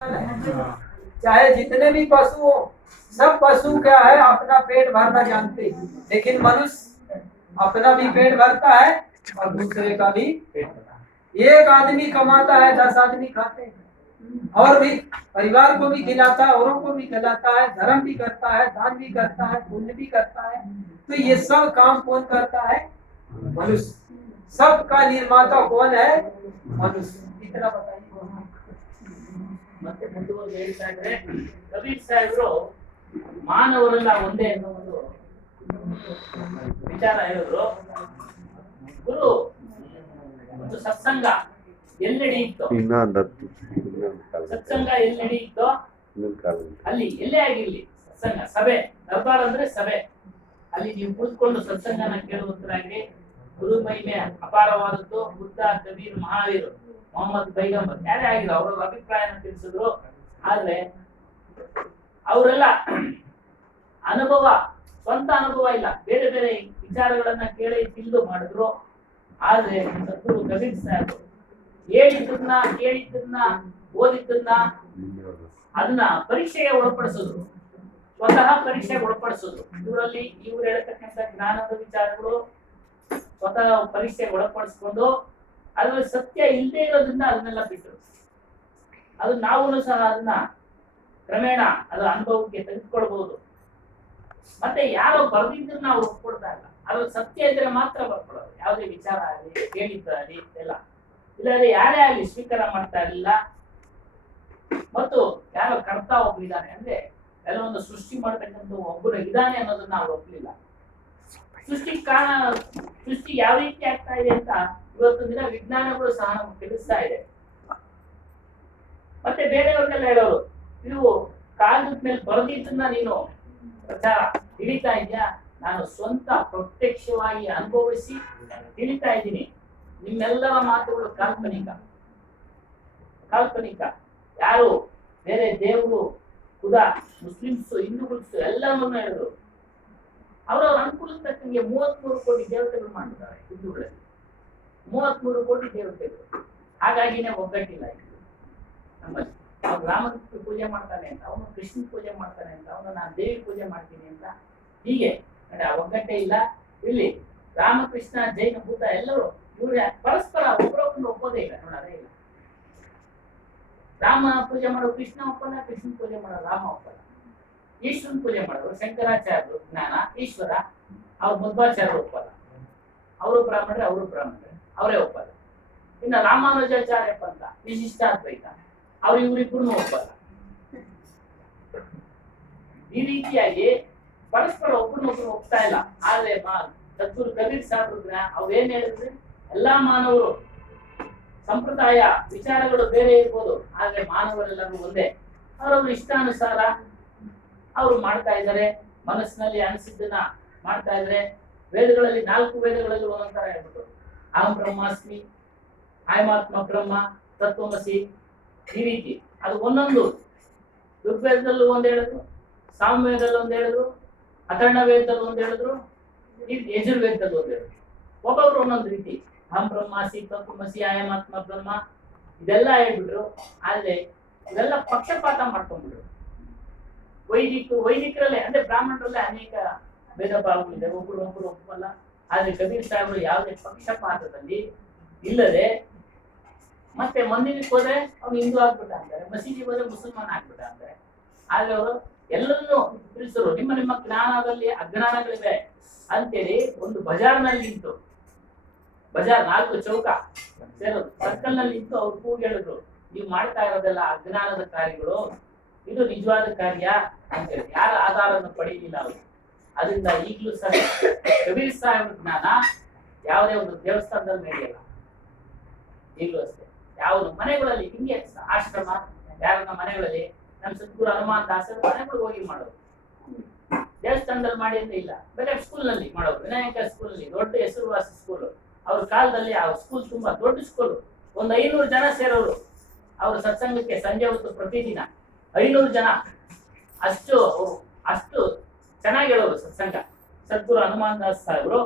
चाहे जितने भी पशु हो, सब पशु क्या है अपना पेट भरना जानते हैं, लेकिन मनुष्य अपना भी पेट भरता है और दूसरे का भी पेट भरता है। एक आदमी कमाता है, 10 आदमी खाते हैं, और भी परिवार को भी खिलाता है, औरों को भी खिलाता है, धर्म भी करता है, दान भी करता है, पुण्य भी करता है। तो ये सब काम कौन करता है? मनुष्य। सबका निर्माता कौन है? मनुष्य। इतना बताइए। ಮತ್ತೆ ಮುಂದುವರೆದು ಹೇಳ್ತಾ ಇದ್ರೆ ಕಬೀರ್ ಸಾಹೇಬರು ಮಾನವರೆಲ್ಲ ಒಂದೇ ಅನ್ನೋ ಒಂದು ವಿಚಾರ ಹೇಳಿದ್ರು. ಗುರು ಒಂದು ಸತ್ಸಂಗ ಎಲ್ಲಿ ನಡೆಯಿತೋ, ಸತ್ಸಂಗ ಎಲ್ಲಿ ನಡೆಯಿತೋ ಅಲ್ಲಿ ಎಲ್ಲೇ ಆಗಿರ್ಲಿ ಸತ್ಸಂಗ, ಸಭೆ, ದರ್ಬಾರ್ ಅಂದ್ರೆ ಸಭೆ, ಅಲ್ಲಿ ನೀವು ಕುಳಿತುಕೊಂಡು ಸತ್ಸಂಗನ ಕೇಳುವಂತರಾಗಿ ಗುರು ಮಹಿಮೆ ಅಪಾರವಾದದ್ದು. ಬುದ್ಧ, ಕಬೀರ್, ಮಹಾವೀರ್, ಮೊಹಮ್ಮದ್ ಪೈಗಂಬರ್ ಯಾರೇ ಆಗಿರೋ ಅವರ ಅಭಿಪ್ರಾಯನ ತಿಳಿಸಿದ್ರು. ಆದ್ರೆ ಅವರೆಲ್ಲ ಅನುಭವ, ಸ್ವಂತ ಅನುಭವ ಇಲ್ಲ, ಬೇರೆ ಬೇರೆ ವಿಚಾರಗಳನ್ನ ಕೇಳಿ ತಿಳಿದು ಮಾಡಿದ್ರು. ಆದ್ರೆ ಸದ್ಗುರು ಕಬೀರ್ ಸಾಹೇಬ್ ಹೇಳಿದ್ದನ್ನ, ಕೇಳಿದ್ದನ್ನ, ಓದಿದ್ದನ್ನ ಅದನ್ನ ಪರೀಕ್ಷೆಗೆ ಒಳಪಡಿಸಿದ್ರು. ಸ್ವತಃ ಪರೀಕ್ಷೆಗೆ ಒಳಪಡಿಸಿದ್ರು. ಇವರಲ್ಲಿ ಇವ್ರು ಹೇಳ್ತಕ್ಕಂಥ ಜ್ಞಾನದ ವಿಚಾರಗಳು ಸ್ವತಃ ಪರೀಕ್ಷೆಗೆ ಒಳಪಡಿಸ್ಕೊಂಡು ಅದ್ರಲ್ಲಿ ಸತ್ಯ ಇಲ್ಲದೆ ಇರೋದ್ರಿಂದ ಅದನ್ನೆಲ್ಲ ಬಿಟ್ಟರು. ಅದು ನಾವು ಸಹ ಅದನ್ನ ಕ್ರಮೇಣ ಅದು ಅನುಭವಕ್ಕೆ ತೆಗೆದುಕೊಳ್ಬಹುದು. ಮತ್ತೆ ಯಾರೋ ಬರೆದಿದ್ದನ್ನ ನಾವು ಒಪ್ಕೊಳ್ತಾ ಇಲ್ಲ, ಅದ್ರಲ್ಲಿ ಸತ್ಯ ಇದ್ರೆ ಮಾತ್ರ ಬರ್ಕೊಳ್ಳೋದು. ಯಾವುದೇ ವಿಚಾರ ಆಗಲಿ, ಕೇಳಿದ್ದಾಗಲಿ ಎಲ್ಲ, ಇಲ್ಲಾಂದ್ರೆ ಯಾರೇ ಆಗಲಿ ಸ್ವೀಕಾರ ಮಾಡ್ತಾ ಇರಲಿಲ್ಲ. ಮತ್ತು ಯಾರೋ ಕರ್ತ ಒಬ್ಬರಿದ್ದಾನೆ ಅಂದ್ರೆ ಕೆಲವೊಂದು ಸೃಷ್ಟಿ ಮಾಡ್ತಕ್ಕಂಥ ಒಬ್ಬರು ಇದ್ದಾನೆ ಅನ್ನೋದನ್ನ ಅವ್ರು ಒಪ್ಪಲಿಲ್ಲ. ಸೃಷ್ಟಿ ಯಾವ ರೀತಿ ಆಗ್ತಾ ಇದೆ ಅಂತ ಇವತ್ತು ದಿನ ವಿಜ್ಞಾನಗಳು ಸಹ ನಮ್ಗೆ ತಿಳಿಸ್ತಾ ಇದೆ. ಮತ್ತೆ ಬೇರೆಯವ್ರಿಗೆಲ್ಲ ಹೇಳೋರು, ನೀವು ಕಾಗದ ಮೇಲೆ ಬರೆದಿದ್ದನ್ನ ನೀನು ಪ್ರಚಾರ ತಿಳಿತಾ ಇದ್ಯಾ? ನಾನು ಸ್ವಂತ ಪ್ರತ್ಯಕ್ಷವಾಗಿ ಅನುಭವಿಸಿ ತಿಳಿತಾ ಇದ್ದೀನಿ. ನಿಮ್ಮೆಲ್ಲರ ಮಾತುಗಳು ಕಾಲ್ಪನಿಕ. ಯಾರು ಬೇರೆ ದೇವರು, ಖುದಾ, ಮುಸ್ಲಿಮ್ಸ್, ಹಿಂದೂಗಳು ಎಲ್ಲವನ್ನೂ ಹೇಳಿದ್ರು. ಅವರವ್ರ ಅನುಕೂಲಕ್ಕೆ ತಕ್ಕಂಗೆ 33 ಕೋಟಿ ದೇವತೆಗಳು ಮಾಡಿದ್ದಾರೆ ಹಿಂದೂಗಳಲ್ಲಿ. 33 ಕೋಟಿ ದೇವತೆಗಳು. ಹಾಗಾಗಿನೇ ಒಗ್ಗಟ್ಟಿಲ್ಲ ನಮ್ಮಲ್ಲಿ. ಅವ್ನು ರಾಮಕೃಷ್ಣ ಪೂಜೆ ಮಾಡ್ತಾನೆ ಅಂತ, ಅವನು ಕೃಷ್ಣ ಪೂಜೆ ಮಾಡ್ತಾನೆ ಅಂತ, ಅವನು ನಾನು ದೇವಿ ಪೂಜೆ ಮಾಡ್ತೀನಿ ಅಂತ, ಹೀಗೆ ಆ ಒಗ್ಗಟ್ಟೆ ಇಲ್ಲ. ಇಲ್ಲಿ ರಾಮಕೃಷ್ಣ, ಜೈನ, ಬುದ್ಧ ಎಲ್ಲರೂ ಇವ್ರ ಪರಸ್ಪರ ಒಬ್ಬರೊಬ್ಬರು ಒಪ್ಪೋದೇ ಇಲ್ಲ. ನೋಡೋದೇ ಇಲ್ಲ. ರಾಮ ಪೂಜೆ ಮಾಡೋ ಕೃಷ್ಣ ಒಪ್ಪಲ್ಲ, ಕೃಷ್ಣ ಪೂಜೆ ಮಾಡೋ ರಾಮ ಒಪ್ಪಲ್ಲ. ಈಶ್ವರನ್ ಪೂಜೆ ಮಾಡೋರು ಶಂಕರಾಚಾರ್ಯರು, ಜ್ಞಾನ ಈಶ್ವರ, ಅವ್ರ ಮಧ್ವಾಚಾರ್ಯರು ಒಪ್ಪಲ್ಲ. ಅವರು ಬ್ರಾಹ್ಮಣರೇ, ಅವರೇ ಒಪ್ಪಲ್ಲ. ಇನ್ನ ರಾಮಾನುಜಾಚಾರ್ಯ ಪಂಥ, ವಿಶಿಷ್ಟಾದ್ವೈತ, ಅವ್ರು ಇವರಿಬ್ಬರನ್ನು ಒಪ್ಪಲ್ಲ. ಈ ರೀತಿಯಾಗಿ ಪರಸ್ಪರ ಒಬ್ಬರನ್ನೊಬ್ರು ಒಪ್ತಾ ಇಲ್ಲ. ಆದ್ರೆ ಸದ್ಗುರು ಕಬೀರ್ ಸಾಹೇಬ್ರ ಅವ್ರೇನ್ ಹೇಳಿದ್ರೆ, ಎಲ್ಲಾ ಮಾನವರು ಸಂಪ್ರದಾಯ ವಿಚಾರಗಳು ಬೇರೆ ಇರ್ಬೋದು, ಆದ್ರೆ ಮಾನವರೆಲ್ಲರೂ ಒಂದೇ. ಅವರವ್ರ ಇಷ್ಟಾನುಸಾರ ಅವರು ಮಾಡ್ತಾ ಇದ್ದಾರೆ. ಮನಸ್ಸಿನಲ್ಲಿ ಅನಿಸಿದ್ದನ್ನ ಮಾಡ್ತಾ ಇದ್ರೆ. ವೇದಗಳಲ್ಲಿ 4 ವೇದಗಳಲ್ಲಿ ಒಂದೊಂದರ ಹೇಳ್ಬಿಟ್ಟು, ಅಹಂ ಬ್ರಹ್ಮಾಸ್ಮಿ, ಆಯಮಾತ್ಮ ಬ್ರಹ್ಮ, ತತ್ವಮಸಿ, ಈ ರೀತಿ ಅದು ಒಂದೊಂದು. ಋಗ್ವೇದದಲ್ಲೂ ಒಂದ್ ಹೇಳಿದ್ರು, ಸಾಮವೇದದಲ್ಲಿ ಒಂದ್ ಹೇಳಿದ್ರು, ಅಥರ್ಣ ವೇದದಲ್ಲಿ ಒಂದ್ ಹೇಳಿದ್ರು, ಯಜುರ್ವೇದದಲ್ಲಿ ಒಂದ್ ಹೇಳಿದ್ರು. ಒಬ್ಬೊಬ್ರು ಒಂದೊಂದು ರೀತಿ ಅಹಂ ಬ್ರಹ್ಮಾಸಿ, ತತ್ವಮಸಿ, ಆಯಮಾತ್ಮ ಬ್ರಹ್ಮ ಇದೆಲ್ಲ ಹೇಳ್ಬಿಟ್ರು. ಆದ್ರೆ ಇದೆಲ್ಲ ಪಕ್ಷಪಾತ ಮಾಡ್ಕೊಂಡ್ಬಿಟ್ರು. ವೈದಿಕರಲ್ಲೇ ಅಂದ್ರೆ ಬ್ರಾಹ್ಮಣರಲ್ಲೇ ಅನೇಕ ಭೇದ ಭಾವಗಳಿದೆ, ಒಬ್ಬರು ಒಪ್ಪಲ್ಲ. ಆದ್ರೆ ಕಬೀರ್ ಸಾಹೇಬರು ಯಾವುದೇ ಪಕ್ಷಪಾತದಲ್ಲಿ ಇಲ್ಲದೆ, ಮತ್ತೆ ಮಂದಿರಕ್ಕೆ ಹೋದ್ರೆ ಅವ್ನು ಹಿಂದೂ ಆಗ್ಬಿಟ್ಟ ಅಂತಾರೆ, ಮಸೀದಿಗೆ ಹೋದ್ರೆ ಮುಸಲ್ಮಾನ್ ಆಗ್ಬಿಟ್ಟ ಅಂತಾರೆ. ಆದ್ರೆ ಅವರು ಎಲ್ಲರನ್ನೂ ತಿಳಿಸರು. ನಿಮ್ಮ ಜ್ಞಾನದಲ್ಲಿ ಅಜ್ಞಾನಗಳಿವೆ ಅಂತೇಳಿ ಒಂದು ಬಜಾರ್ನಲ್ಲಿ ನಿಂತು, ಬಜಾರ್ 4 ಚೌಕ ಸೇರೋದು, ಸರ್ಕಲ್ ನಲ್ಲಿ ನಿಂತು ಅವ್ರು ಕೂಗಿ ಹೇಳಿದ್ರು, ನೀವು ಮಾಡ್ತಾ ಇರೋದೆಲ್ಲ ಅಜ್ಞಾನದ ಕಾರ್ಯಗಳು, ಇದು ನಿಜವಾದ ಕಾರ್ಯ ಅಂತೇಳಿ. ಯಾರ ಆಧಾರವನ್ನು ಪಡೆಯಲಿಲ್ಲ ಅವರು. ಅದರಿಂದ ಈಗಲೂ ಸಹ ಕಬೀರ್ ಸಾಹೇಬ್ ಜ್ಞಾನ ಯಾವುದೇ ಒಂದು ದೇವಸ್ಥಾನದಲ್ಲಿ ನಡೆಯಲ್ಲ. ಈಗಲೂ ಅಷ್ಟೇ ಯಾವುದು ಮನೆಗಳಲ್ಲಿ ಹಿಂಗೆ ಆಶ್ರಮ, ಯಾರನ್ನ ಮನೆಗಳಲ್ಲಿ ನಮ್ಮ ಸದ್ಗುರು ಹನುಮಾನ್ ದಾಸರು ಮನೆಗಳು ಹೋಗಿ ಮಾಡೋದು, ದೇವಸ್ಥಾನದಲ್ಲಿ ಮಾಡಿ ಅಂತ ಇಲ್ಲ. ಬೇರೆ ಸ್ಕೂಲ್ ನಲ್ಲಿ ಮಾಡೋದು, ವಿನಾಯಕ ಸ್ಕೂಲ್ ನಲ್ಲಿ, ದೊಡ್ಡ ಹೆಸರುವಾಸಿ ಸ್ಕೂಲ್. ಅವ್ರ ಕಾಲದಲ್ಲಿ ಆ ಸ್ಕೂಲ್ ತುಂಬಾ ದೊಡ್ಡ ಸ್ಕೂಲ್, ಒಂದು 500 ಜನ ಸೇರೋರು ಅವ್ರ ಸತ್ಸಂಗಕ್ಕೆ. ಸಂಜೆ ಹೊತ್ತು ಪ್ರತಿದಿನ 500 ಜನ, ಅಷ್ಟು ಚೆನ್ನಾಗಿ ಹೇಳೋರು ಸತ್ಸಂಗ ಸದ್ಗುರು ಹನುಮಾನ್ ದಾಸ್ ಸಾಹೇಬರು.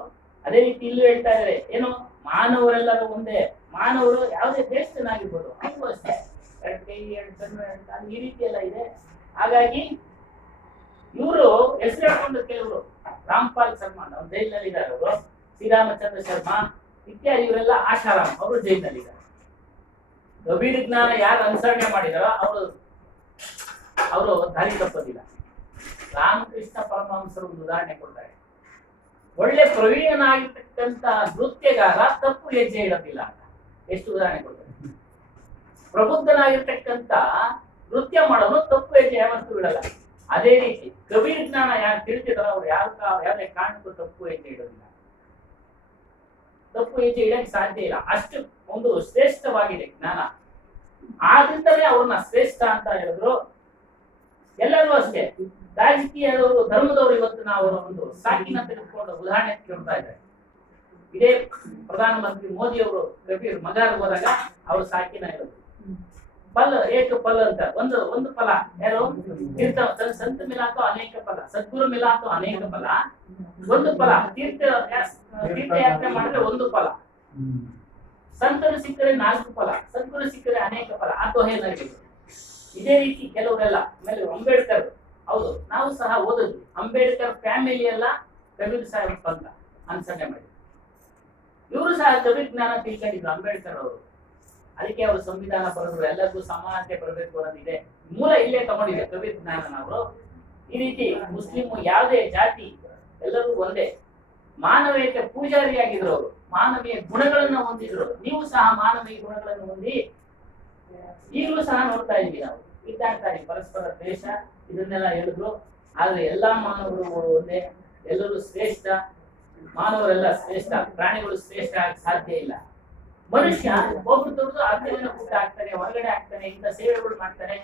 ಅದೇ ರೀತಿ ಇಲ್ಲೂ ಹೇಳ್ತಾ ಇದ್ದಾರೆ, ಏನು ಮಾನವರೆಲ್ಲರೂ ಒಂದೇ. ಮಾನವರು ಯಾವುದೇ ದೇಶದನ್ನಾಗಿರ್ಬೋದು, ಅವ್ರಿಗೂ ಅಷ್ಟೇ ಎರಡು ಕೈ ಎರಡು ಕಣ್ಣು ಎರಡು ಕಾಲು ಈ ರೀತಿ ಎಲ್ಲ ಇದೆ. ಹಾಗಾಗಿ ಇವರು ಹೆಸರು ಹೇಳ್ಕೊಂಡು ಕೆಲವರು ರಾಮ್ಪಾಲ್ ಶರ್ಮಾ ಅವ್ರು ಜೈಲಿನಲ್ಲಿ ಇದ್ದಾರೆ, ಅವರು ಶ್ರೀರಾಮಚಂದ್ರ ಶರ್ಮಾ ಇತ್ಯಾದಿ ಇವರೆಲ್ಲ ಆಶಾರಾಮ್ ಅವರು ಜೈಲಿನಲ್ಲಿದ್ದಾರೆ. ಗಭೀರ ಜ್ಞಾನ ಯಾರು ಅನುಸರಣೆ ಮಾಡಿದಾರೋ ಅವರು ದಾರಿ ತಪ್ಪೋದಿಲ್ಲ. ರಾಮಕೃಷ್ಣ ಪರಮಹಂಸರು ಒಂದು ಉದಾಹರಣೆ ಕೊಡ್ತಾರೆ. ಒಳ್ಳೆ ಪ್ರವೀಣನಾಗಿರ್ತಕ್ಕಂತ ನೃತ್ಯಗಾರ ತಪ್ಪು ಹೆಜ್ಜೆ ಇಡೋದಿಲ್ಲ ಅಂತ ಎಷ್ಟು ಉದಾಹರಣೆ ಕೊಡ್ತಾರೆ. ಪ್ರಬುದ್ಧನಾಗಿರ್ತಕ್ಕಂತ ನೃತ್ಯ ಮಾಡೋನು ತಪ್ಪು ಹೆಜ್ಜೆ ಯಾವತ್ತೂ ಇಡಲ್ಲ. ಅದೇ ರೀತಿ ಗಭೀರ ಜ್ಞಾನ ಯಾರು ತಿಳಿದಿದಾರೋ ಅವ್ರು ಯಾವುದೇ ಕಾರಣಕ್ಕೂ ತಪ್ಪು ಹೆಜ್ಜೆ ಇಡೋದಿಲ್ಲ. ತಪ್ಪು ಹೆಜ್ಜೆ ಇಡಕ್ಕೆ ಸಾಧ್ಯ ಇಲ್ಲ, ಅಷ್ಟು ಒಂದು ಶ್ರೇಷ್ಠವಾಗಿದೆ ಜ್ಞಾನ. ಆದ್ರಿಂದಲೇ ಅವ್ರನ್ನ ಶ್ರೇಷ್ಠ ಅಂತ ಹೇಳಿದ್ರು. ಎಲ್ಲರೂ ಅಷ್ಟೇ, ರಾಜಕೀಯದವರು ಧರ್ಮದವರು ಇವತ್ತು ನಾವು ಒಂದು ಸಾಕಿನ ತೆಗೆದುಕೊಂಡು ಉದಾಹರಣೆ ಕೊಡ್ತಾ ಇದ್ದಾರೆ. ಇದೇ ಪ್ರಧಾನಮಂತ್ರಿ ಮೋದಿ ಅವರು ಕಬೀರ್ ಮಗಾರ್ ಹೋದಾಗ ಅವರು ಸಾಕಿನ ಇರೋದು ಫಲ ಏಕ ಫಲ ಅಂತ ಒಂದು ಫಲ ಯಾರು ಸಂತ ಮಿಲಾತೋ ಅನೇಕ ಫಲ, ಸದ್ಗುರು ಮಿಲಾತೋ ಅನೇಕ ಫಲ. ಒಂದು ಫಲ ತೀರ್ಥಯಾತ್ರೆ ಮಾಡಿದ್ರೆ ಒಂದು ಫಲ, ಸಂತರು ಸಿಕ್ಕರೆ 4 ಫಲ, ಸದ್ಗುರು ಸಿಕ್ಕರೆ ಅನೇಕ ಫಲ. ಆ ದೋಹೆನಾಗಿದೆ. ಇದೇ ರೀತಿ ಕೆಲವರೆಲ್ಲ ಆಮೇಲೆ ಅಂಬೇಡ್ಕರ್, ಹೌದು ನಾವು ಸಹ ಓದಿದ್ವಿ. ಅಂಬೇಡ್ಕರ್ ಫ್ಯಾಮಿಲಿ ಎಲ್ಲ ಕಬೀರ್ ಸಾಹೇಬ್ ಅಂತ ಅನ್ಸರಣೆ ಮಾಡಿ ಇವರು ಸಹ ಕಬೀರ್ ಜ್ಞಾನ ತಿಳ್ಕೊಂಡಿದ್ರು ಅಂಬೇಡ್ಕರ್ ಅವರು. ಅದಕ್ಕೆ ಅವರು ಸಂವಿಧಾನ ಬರೆದ್ರು, ಎಲ್ಲರಿಗೂ ಸಮಾನತೆ ಬರಬೇಕು ಅನ್ನೋದಿದೆ. ಮೂಲ ಇಲ್ಲೇ ತಗೊಂಡಿದೆ ಕಬೀರ್ ಜ್ಞಾನ ಅವರು. ಈ ರೀತಿ ಮುಸ್ಲಿಂ ಯಾವುದೇ ಜಾತಿ ಎಲ್ಲರೂ ಒಂದೇ. ಮಾನವೀಯತೆ ಪೂಜಾರಿಯಾಗಿದ್ರು ಅವರು, ಮಾನವೀಯ ಗುಣಗಳನ್ನ ಹೊಂದಿದ್ರು. ನೀವು ಸಹ ಮಾನವೀಯ ಗುಣಗಳನ್ನು ಹೊಂದಿ ಈಗಲೂ ಸಹ ನೋಡ್ತಾ ಇದೀವಿ ನಾವು. ಇದ್ದಾಗ್ತಾ ಪರಸ್ಪರ ದ್ವೇಷ ಇದನ್ನೆಲ್ಲ ಹೇಳಿದ್ರು. ಆದ್ರೆ ಎಲ್ಲಾ ಮಾನವರು ಒಂದೇ, ಎಲ್ಲರೂ ಶ್ರೇಷ್ಠ. ಮಾನವರೆಲ್ಲ ಶ್ರೇಷ್ಠ, ಪ್ರಾಣಿಗಳು ಶ್ರೇಷ್ಠ ಆಗ ಸಾಧ್ಯ ಇಲ್ಲ. ಮನುಷ್ಯ ಒಬ್ರು ದುಡ್ದು ಅರ್ಥವನ್ನು ಊಟ ಆಗ್ತಾನೆ, ಹೊರಗಡೆ ಆಗ್ತಾನೆ, ಇಂಥ ಸೇವೆಗಳು ಮಾಡ್ತಾನೆ.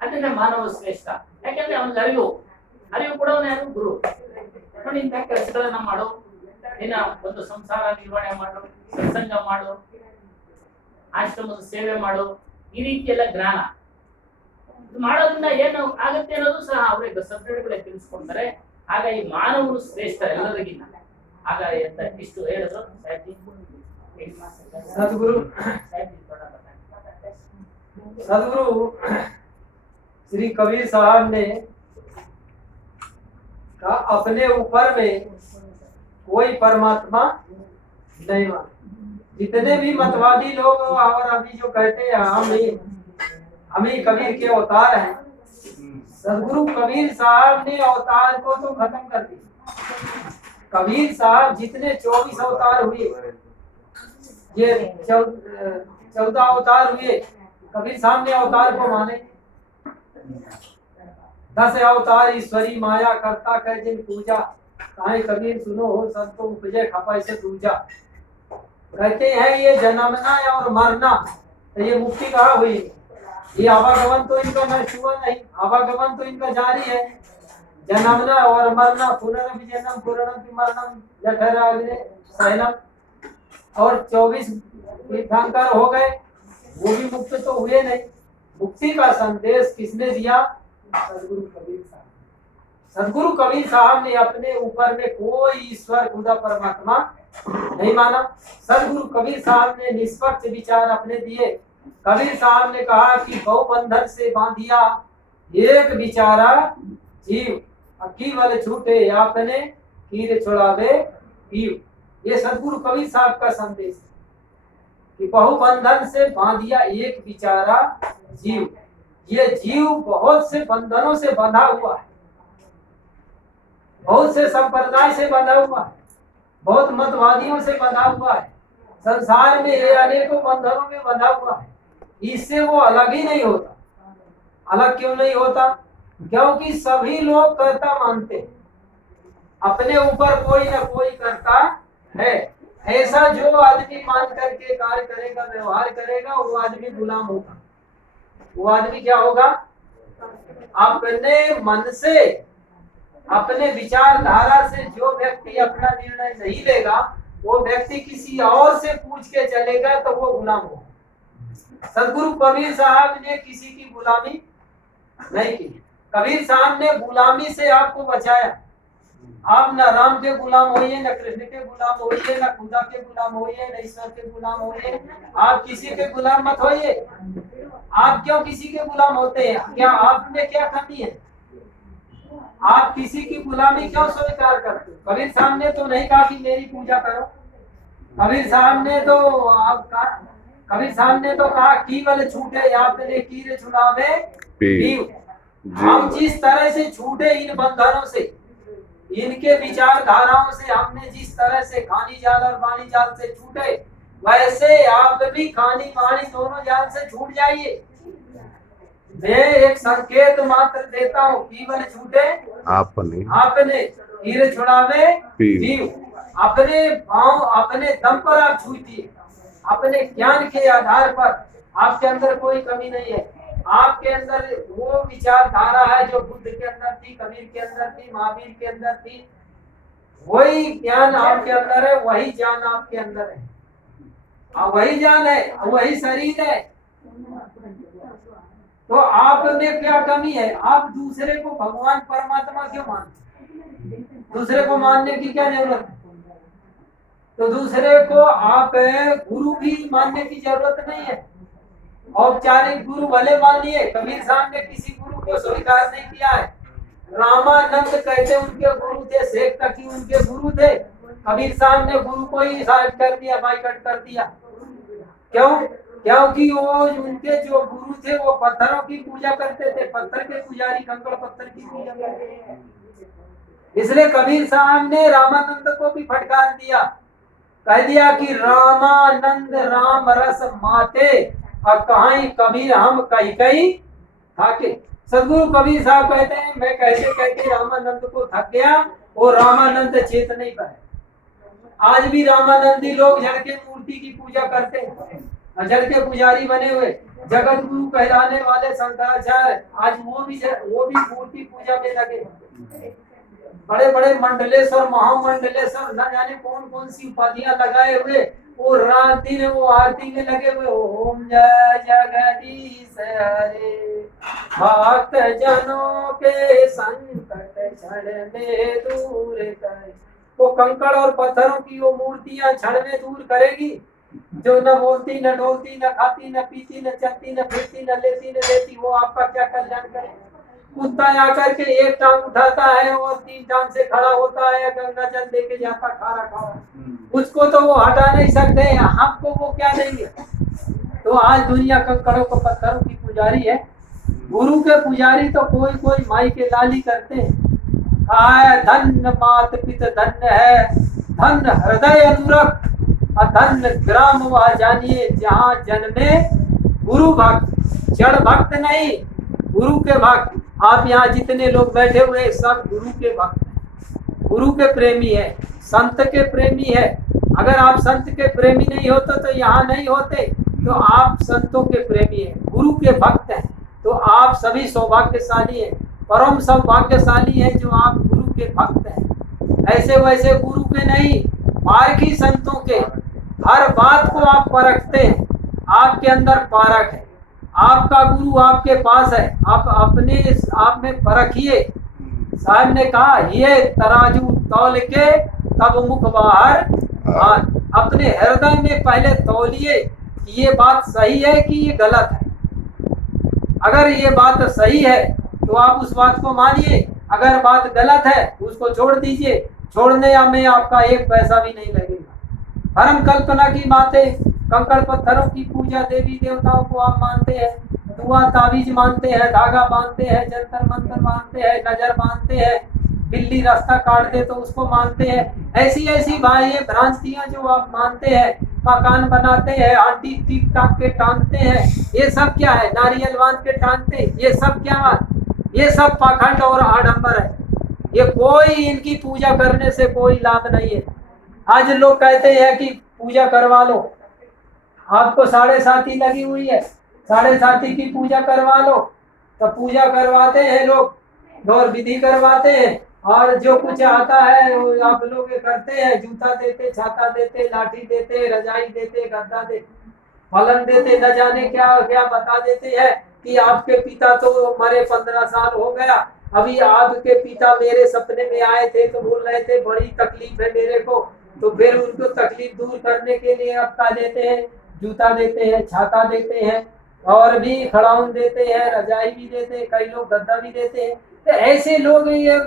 ಅದನ್ನ ಮಾನವ ಶ್ರೇಷ್ಠ. ಯಾಕಂದ್ರೆ ಅವನಿಗೆ ಅರಿವು ಕೊಡೋನು ಯಾರು? ಗುರು. ನೋಡಿ ಇಂಥ ಕೆಲಸಗಳನ್ನ ಮಾಡು, ನಿನ್ನ ಒಂದು ಸಂಸಾರ ನಿರ್ವಹಣೆ ಮಾಡು, ಸತ್ಸಂಗ ಮಾಡು, ಆಶ್ರಮದ ಸೇವೆ ಮಾಡು, ಈ ರೀತಿ ಎಲ್ಲ ಜ್ಞಾನ ಮಾಡೋದ್ರಿಂದ ಏನು ಆಗುತ್ತೆ ಅನ್ನೋದು ಸಹ ಅವರಿಗೆ ಸಬ್ಜೆಕ್ಟ್ಗಳೇ ತಿಳಿಸ್ಕೊಡ್ತಾರೆ. ಆಗ ಈ ಮಾನವರು ಶ್ರೇಷ್ಠ ಎಲ್ಲರಿಗಿನ್ನ. ಆಗ ಎಂತ ಇಷ್ಟು ಹೇಳಿದ್ರು सदगुरु श्री कबीर साहब ने कहा अपने ऊपर में कोई परमात्मा नहीं माना। जितने भी मतवादी लोग और अभी जो कहते हैं हम ही कबीर के अवतार हैं, सदगुरु कबीर साहब ने अवतार को तो खत्म कर दिया। कबीर साहब जितने 24 अवतार हुए, ये 14 अवतार हुए, कबीर साहब ने अवतार को माने। 10 अवतार ईश्वरी माया करता कह जिन पूजा, काहे कबीर सुनो हो संतो उपजे खपा से दूजा। कहते हैं ये जन्मना और मरना, तो ये मुक्ति कहाँ हुई? ये आवागमन तो इनका न छुआ नहीं, आवागमन तो इनका जारी है। जन्मना और मरना, पुनरपि जन्म पुनरपि मरणम जठरा अग्नि शयनम। और 24 तीर्थंकर हो गए, वो भी मुक्त तो हुए नहीं। मुक्ति का संदेश किसने दिया? सदगुरु कबीर साहब। सदगुरु कबीर साहब ने अपने ऊपर में कोई ईश्वर खुदा परमात्मा नहीं माना। सदगुरु कबीर साहब ने निष्पक्ष विचार अपने दिए। कबीर साहब ने कहा कि बहु बंधन से बांधिया एक विचारा जीव, केवल छूटे आपने कीर छुड़ावे पीव। ये सदगुरु कबीर साहब का संदेश है कि बहु बंधन से बांधिया एक विचारा जीव। ये जीव बहुत से बंधनों से बंधा हुआ है, बहुत से संप्रदाय से बंधा हुआ है, बहुत मतवादियों से बंधा हुआ है। संसार में ये अनेकों बंधनों में बंधा हुआ है। इससे वो अलग ही नहीं होता। अलग क्यों नहीं होता? क्योंकि सभी लोग कर्ता मानते हैं, अपने ऊपर कोई ना कोई कर्ता है। ऐसा जो आदमी मान करके कार्य करेगा, व्यवहार करेगा, वो आदमी गुलाम होगा। वो आदमी क्या होगा? अपने मन से, अपने विचारधारा से जो व्यक्ति अपना निर्णय नहीं लेगा, वो व्यक्ति किसी और से पूछ के चलेगा तो वो गुलाम होगा। सदगुरु कबीर साहब ने किसी की गुलामी नहीं की। कबीर साहब ने गुलामी से आपको बचाया। आप न राम के गुलाम होइए, न कृष्ण के गुलाम होइए, न खुदा के गुलाम होइए, न ईश्वर के गुलाम होइए। आप किसी के गुलाम मत होइए। आप क्यों किसी के गुलाम होते हैं? क्या आप में क्या कमी है? आप किसी की गुलामी क्यों स्वीकार करते हो? कबीर साहब ने तो नहीं कहा कि मेरी पूजा करो। कबीर साहब ने तो आपका कबीर साहब ने तो कहा केवल छूटे आपने कीरे छुड़ावे पीव। हम जिस तरह से छूटे इन बंधनों से, इनके विचारधाराओं से, हमने जिस तरह से खानी जाल और वाणी जाल से छूटे, वैसे आप भी खानी वाणी दोनों जाल से छूट जाइए। मैं एक संकेत मात्र देता हूँ, केवल छूटे आपने कीरे छुड़ावे पीव। अपने भाव अपने दम पर आप छूटिए, अपने ज्ञान के आधार पर। आपके अंदर कोई कमी नहीं है। आपके अंदर वो विचारधारा है जो बुद्ध के अंदर थी, कबीर के अंदर थी, महावीर के अंदर थी। वही ज्ञान आपके अंदर है, वही ज्ञान आपके अंदर है, वही ज्ञान है, वही शरीर है। तो आप में क्या कमी है? आप दूसरे को भगवान परमात्मा क्यों मानते? दूसरे को मानने की क्या जरूरत है? तो दूसरे को आप गुरु भी मानने की जरूरत नहीं है। औपचारिक गुरु भले मानिए, कबीर साहब ने किसी गुरु को स्वीकार नहीं किया है। रामानंद कहते उनके गुरु थे, शेख तकी उनके गुरु थे। कबीर साहब ने गुरु को ही साइड कर दिया, बाइकआउट कर दिया। क्यों? क्योंकि वो उनके जो गुरु थे वो पत्थरों की पूजा करते थे, पत्थर के पुजारी, कंकड़ पत्थर की पूजा करते थे। इसलिए कबीर साहब ने रामानंद को भी फटकार दिया, कह दिया कि रामानंद राम रस माते और कहीं कबीर हम कहीं कहीं थाके। सदगुरु कबीर साहब कहते हैं, मैं कहते कहते रामानंद को थक गया और रामानंद चेत नहीं पाए। आज भी रामानंदी लोग जड़ के मूर्ति की पूजा करते हैं, जड़ के पुजारी बने हुए जगत गुरु कहलाने वाले शंकराचार्य आज वो भी मूर्ति पूजा में लगे। बड़े बड़े मंडलेश्वर, महामंडलेश्वर, न जाने कौन कौन सी उपाधियां लगाए हुए वो रात दिन वो आरती में लगे हुए। ओम जय जगदीश हरे, भक्त जनों के संकट क्षण में दूर करे। वो कंकड़ और पत्थरों की वो मूर्तियां क्षण में दूर करेगी, जो न बोलती न डोलती न खाती न पीती न चलती न फिरती न लेती न देती। वो आपका क्या कल्याण करे? कुत्ता आकर के एक टांग उठाता है और 3 टांग से खड़ा होता है, गंगा जल देके जाता खारा खारा। उसको तो वो हटा नहीं सकते, हमको वो क्या देंगे? तो आज दुनिया कंकड़ों को पत्थरों की पुजारी है। गुरु के पुजारी तो कोई कोई माई के लाली करते हैं। धन्य मात पिता धन्य है, धन्य हृदय अनुरक्त, धन्य ग्राम वह जानिए जहाँ जन्मे गुरु भक्त। जड़ भक्त नहीं, गुरु के भक्त। आप यहाँ जितने लोग बैठे हुए सब गुरु के भक्त हैं, गुरु के प्रेमी है, संत के प्रेमी है। अगर आप संत के प्रेमी नहीं होते तो यहाँ नहीं होते। तो आप संतों के प्रेमी हैं, गुरु के भक्त हैं। तो आप सभी सौभाग्यशाली हैं, परम सौभाग्यशाली हैं जो आप गुरु के भक्त हैं। ऐसे वैसे गुरु के नहीं, पारखी संतों के। हर बात को आप परखते हैं, आपके अंदर पारख है। आपका गुरु आपके पास है, आप अपने आप में परखिए। साहब ने कहा ये तराजू तौल के तब मुख बाहर आन। अपने हृदय में पहले तौलिए कि ये बात सही है कि ये गलत है। अगर ये बात सही है तो आप उस बात को मानिए, अगर बात गलत है उसको छोड़ दीजिए। छोड़ने में आपका एक पैसा भी नहीं लगेगा। भ्रम कल्पना की बातें, कंकड़ पत्थरों की पूजा, देवी देवताओं को आप मानते हैं, दुआ तावीज मानते हैं, धागा बांधते हैं, जंतर मंतर मानते हैं, नजर मानते हैं, बिल्ली रास्ता काट दे तो उसको मानते हैं। ऐसी ऐसी बाह्य भ्रांतियां जो आप मानते हैं, मकान बनाते हैं, आंटी टिक टाक के टांगते हैं, ये सब क्या है? नारियल बांध के टांगते, ये सब क्या? ये सब पाखंड और आडंबर है। ये कोई इनकी पूजा करने से कोई लाभ नहीं है। आज लोग कहते हैं कि पूजा करवा लो, आपको 7.5 लगी हुई है, 7.5 की पूजा करवा लो। तो पूजा करवाते हैं लोग, गौर विधि करवाते हैं, और जो कुछ आता है वो आप लोग करते हैं। जूता देते, छाता देते, लाठी देते, रजाई देते, गद्दा देते, फलन देते, न जाने क्या क्या बता देते हैं कि आपके पिता तो मरे 15 साल हो गया। अभी आपके पिता मेरे सपने में आए थे तो बोल रहे थे बड़ी तकलीफ है मेरे को। तो फिर उनको तकलीफ दूर करने के लिए आप क्या देते हैं? जूता देते हैं, छाता देते हैं, और भी खड़ाउन देते हैं, रजाई भी देते हैं, कई लोग गद्दा भी देते हैं। तो ऐसे लोग ये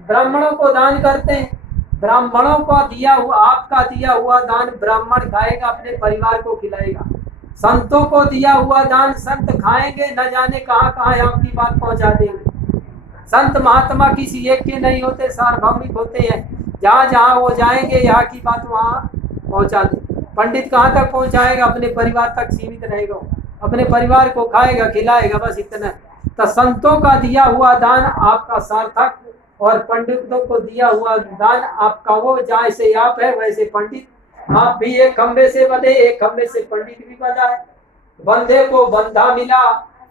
ब्राह्मणों को दान करते हैं। ब्राह्मणों को दिया हुआ, आपका दिया हुआ दान ब्राह्मण खाएगा, अपने परिवार को खिलाएगा। संतों को दिया हुआ दान संत खाएंगे, न जाने कहाँ कहाँ आपकी बात पहुंचा देंगे। संत महात्मा किसी एक के नहीं होते, सार्वभौमिक होते हैं। जहाँ जहाँ वो जाएंगे, यहाँ की बात वहाँ पहुंचा दे। पंडित कहाँ तक पहुंचाएगा? अपने परिवार तक सीमित रहेगा, अपने परिवार को खाएगा, खिलाएगा, बस इतना। तो संतों का दिया हुआ दान आपका सार्थक, और पंडितों को दिया हुआ दान आपका वो, जैसे आप है वैसे पंडित। आप भी एक खंबे से बंधे, एक खंबे से पंडित भी बंधा है। बंधे को बंधा मिला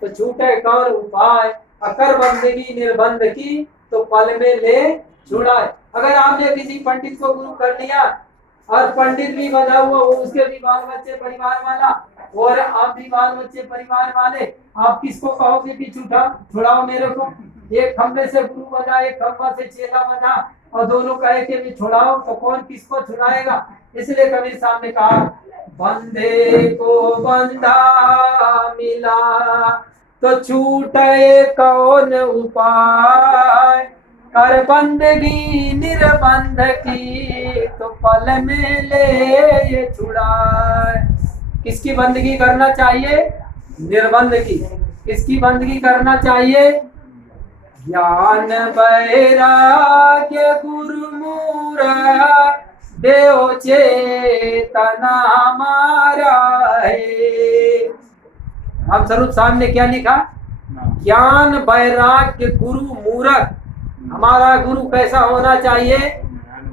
तो छूटे कौन उपाय, अकर बंदगी निर्बंध की तो पल में ले छुड़ाए। अगर आपने किसी पंडित को गुरु कर लिया और पंडित भी बना हुआ, वो उसके भी बाल बच्चे परिवार वाला, और आप भी बाल बच्चे परिवार वाले, आप किसको कहोगे कि छुड़ाओ मेरे को? एक खंबे से गुरु बना, एक खंबा से चेला बना, और दोनों कहे के भी छुड़ाओ, तो कौन किसको छुड़ाएगा? इसलिए कबीर साहब ने कहा, बंधे को बंधा मिला तो छूटे कौन उपाय, कर बंदगी निर्बंध की तो पल में ले ये छुड़ाए। किसकी बंदगी करना चाहिए? निर्बंध की। किसकी बंदगी करना चाहिए? ज्ञान वैराग्य गुरुमूरा देव चेतना हमारा है। हम स्वरूप साहब ने क्या लिखा? ज्ञान वैराग्य गुरु मूरत। हमारा गुरु कैसा होना चाहिए?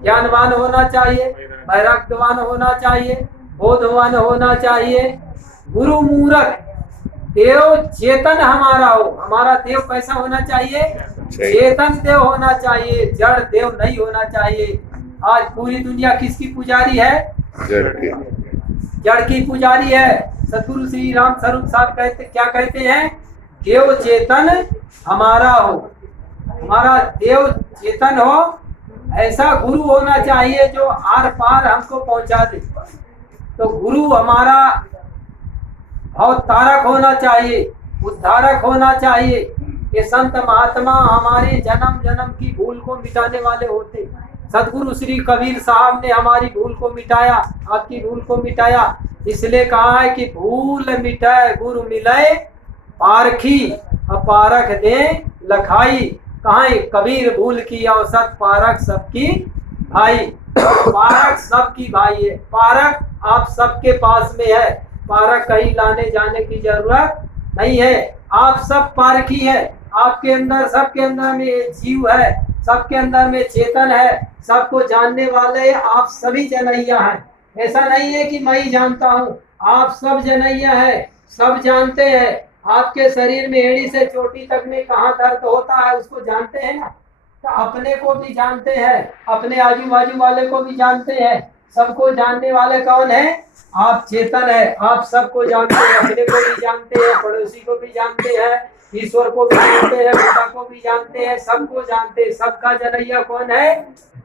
ज्ञानवान होना चाहिए, वैराग्यवान होना चाहिए, बोधवान होना चाहिए, गुरु मूरत, देव चेतन हमारा हो। हमारा देव कैसा होना चाहिए? चेतन देव होना चाहिए, जड़ देव नहीं होना चाहिए। आज पूरी दुनिया किसकी पुजारी है? जड़ की पुजारी है। सतगुरु श्री राम स्वरूप साहब क्या कहते हैं? देव चेतन हमारा हो, हमारा देव चेतन हो। ऐसा गुरु होना चाहिए जो आर पार हमको पहुंचा दे। तो गुरु हमारा अवतारक होना चाहिए, उद्धारक होना चाहिए। ये संत महात्मा हमारे जन्म जन्म की भूल को मिटाने वाले होते। सदगुरु श्री कबीर साहब ने हमारी भूल को मिटाया, आपकी भूल को मिटाया। इसलिए कहा है कि भूल मिटाए गुरु मिले पारखी, अपारख दे लखाई। कहा है? कबीर भूल की औसत पारख सबकी भाई। पारख सबकी भाई है, पारख आप सबके पास में है। पारख कहीं लाने जाने की जरूरत नहीं है, आप सब पारखी है। आपके अंदर, सबके अंदर में जीव है, सबके अंदर में चेतन है, सबको जानने वाले आप सभी जनैया हैं। ऐसा नहीं है कि मैं ही जानता हूँ, आप सब जनैया है, सब जानते हैं। आपके शरीर में एड़ी से चोटी तक में कहाँ दर्द होता है उसको जानते हैं ना। तो अपने को भी जानते हैं, अपने आजू बाजू वाले को भी जानते हैं। सबको जानने वाले कौन है? आप चेतन है, आप सबको जानते हैं, अपने को भी जानते हैं, पड़ोसी को भी जानते हैं, ईश्वर को भी जानते हैं, पिता को भी जानते हैं, सबको जानते हैं। सबका जनैया कौन है?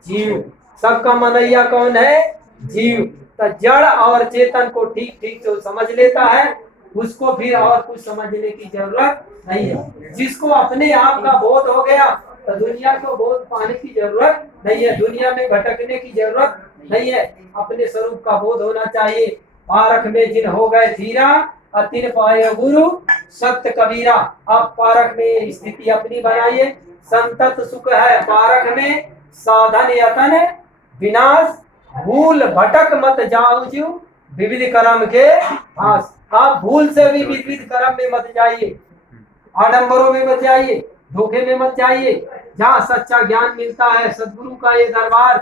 जीव। सबका मनैया कौन है? जीव। तो जड़ और चेतन को ठीक ठीक तो समझ लेता है, उसको फिर और कुछ समझने की जरूरत नहीं है। जिसको अपने आप का बोध हो गया तो दुनिया को बोध पाने की जरूरत नहीं है, दुनिया में भटकने की जरूरत नहीं है। अपने स्वरूप का बोध होना चाहिए। पारख में जिन हो गए धीरा, अतिन पाए गुरु सत्य कबीरा। आप पारख में स्थिति अपनी बनाइए। संतत सुख है पारख में, साधन यतन विनाश, भूल भटक मत जाओ जीव विविध कर्म के पास। आप भूल से भी विविध कर्म में मत जाइए, आडंबरों में मत जाइए, धोखे में मत जाइए। जहाँ सच्चा ज्ञान मिलता है, सदगुरु का ये दरबार